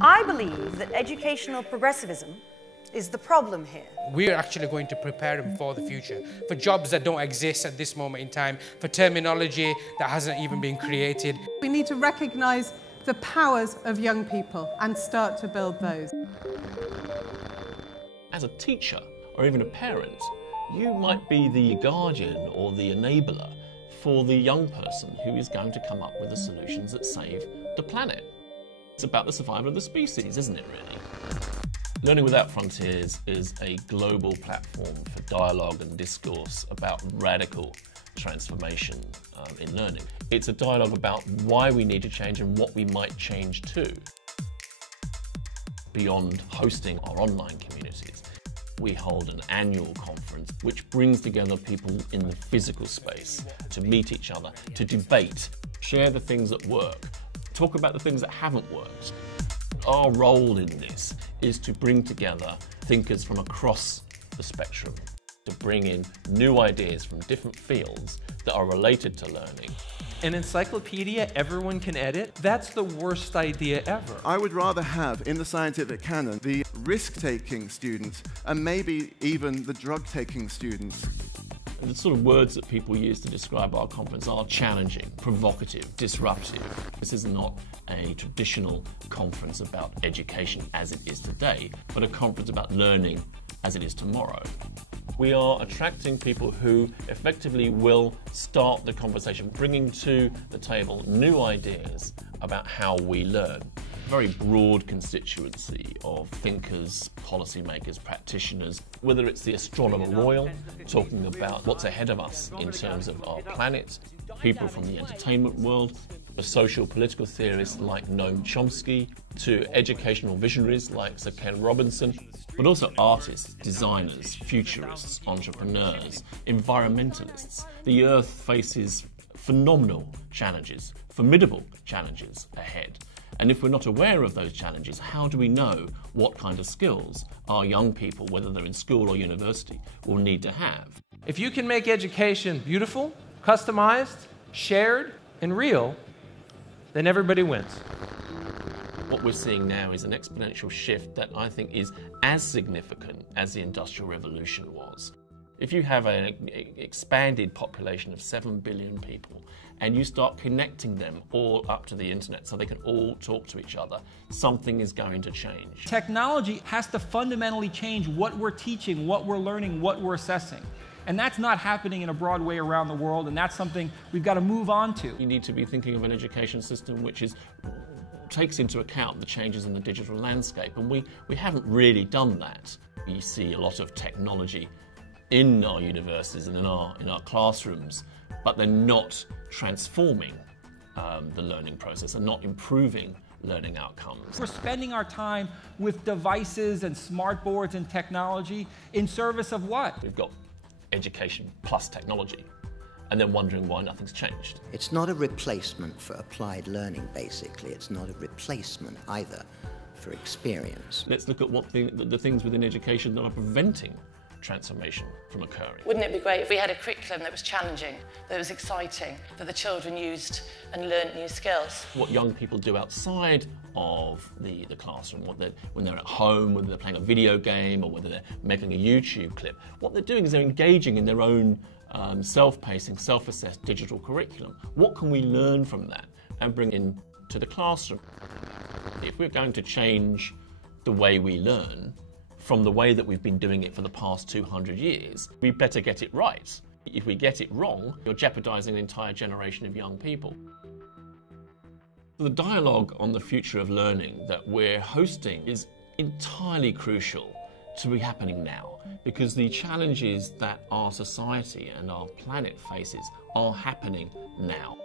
I believe that educational progressivism is the problem here. We're actually going to prepare them for the future, for jobs that don't exist at this moment in time, for terminology that hasn't even been created. We need to recognise the powers of young people and start to build those. As a teacher or even a parent, you might be the guardian or the enabler for the young person who is going to come up with the solutions that save the planet. It's about the survival of the species, isn't it, really? Learning Without Frontiers is a global platform for dialogue and discourse about radical transformation in learning. It's a dialogue about why we need to change and what we might change to. Beyond hosting our online communities, we hold an annual conference which brings together people in the physical space to meet each other, to debate, share the things that work, talk about the things that haven't worked. Our role in this is to bring together thinkers from across the spectrum, to bring in new ideas from different fields that are related to learning. An encyclopedia everyone can edit? That's the worst idea ever. I would rather have in the scientific canon the risk-taking students and maybe even the drug-taking students. The sort of words that people use to describe our conference are challenging, provocative, disruptive. This is not a traditional conference about education as it is today, but a conference about learning as it is tomorrow. We are attracting people who effectively will start the conversation, bringing to the table new ideas about how we learn. A very broad constituency of thinkers, policymakers, practitioners, whether it's the Astronomer Royal talking about what's ahead of us in terms of our planet, people from the entertainment world, the social political theorists like Noam Chomsky, to educational visionaries like Sir Ken Robinson, but also artists, designers, futurists, entrepreneurs, environmentalists. The Earth faces phenomenal challenges, formidable challenges ahead. And if we're not aware of those challenges, how do we know what kind of skills our young people, whether they're in school or university, will need to have? If you can make education beautiful, customized, shared, and real, then everybody wins. What we're seeing now is an exponential shift that I think is as significant as the Industrial Revolution was. If you have an expanded population of 7 billion people and you start connecting them all up to the internet so they can all talk to each other, something is going to change. Technology has to fundamentally change what we're teaching, what we're learning, what we're assessing. And that's not happening in a broad way around the world, and that's something we've got to move on to. You need to be thinking of an education system which takes into account the changes in the digital landscape, and we haven't really done that. We see a lot of technology in our universities and in our classrooms, but they're not transforming the learning process and not improving learning outcomes. We're spending our time with devices and smart boards and technology in service of what? We've got education plus technology, and then wondering why nothing's changed. It's not a replacement for applied learning, basically. It's not a replacement either for experience. Let's look at what the things within education that are preventing transformation from occurring. Wouldn't it be great if we had a curriculum that was challenging, that was exciting, that the children used and learnt new skills? What young people do outside of the classroom, when they're at home, whether they're playing a video game or whether they're making a YouTube clip, what they're doing is they're engaging in their own self-pacing, self-assessed digital curriculum. What can we learn from that and bring into the classroom? If we're going to change the way we learn from the way that we've been doing it for the past 200 years, we better get it right. If we get it wrong, you're jeopardizing an entire generation of young people. The dialogue on the future of learning that we're hosting is entirely crucial to be happening now, because the challenges that our society and our planet faces are happening now.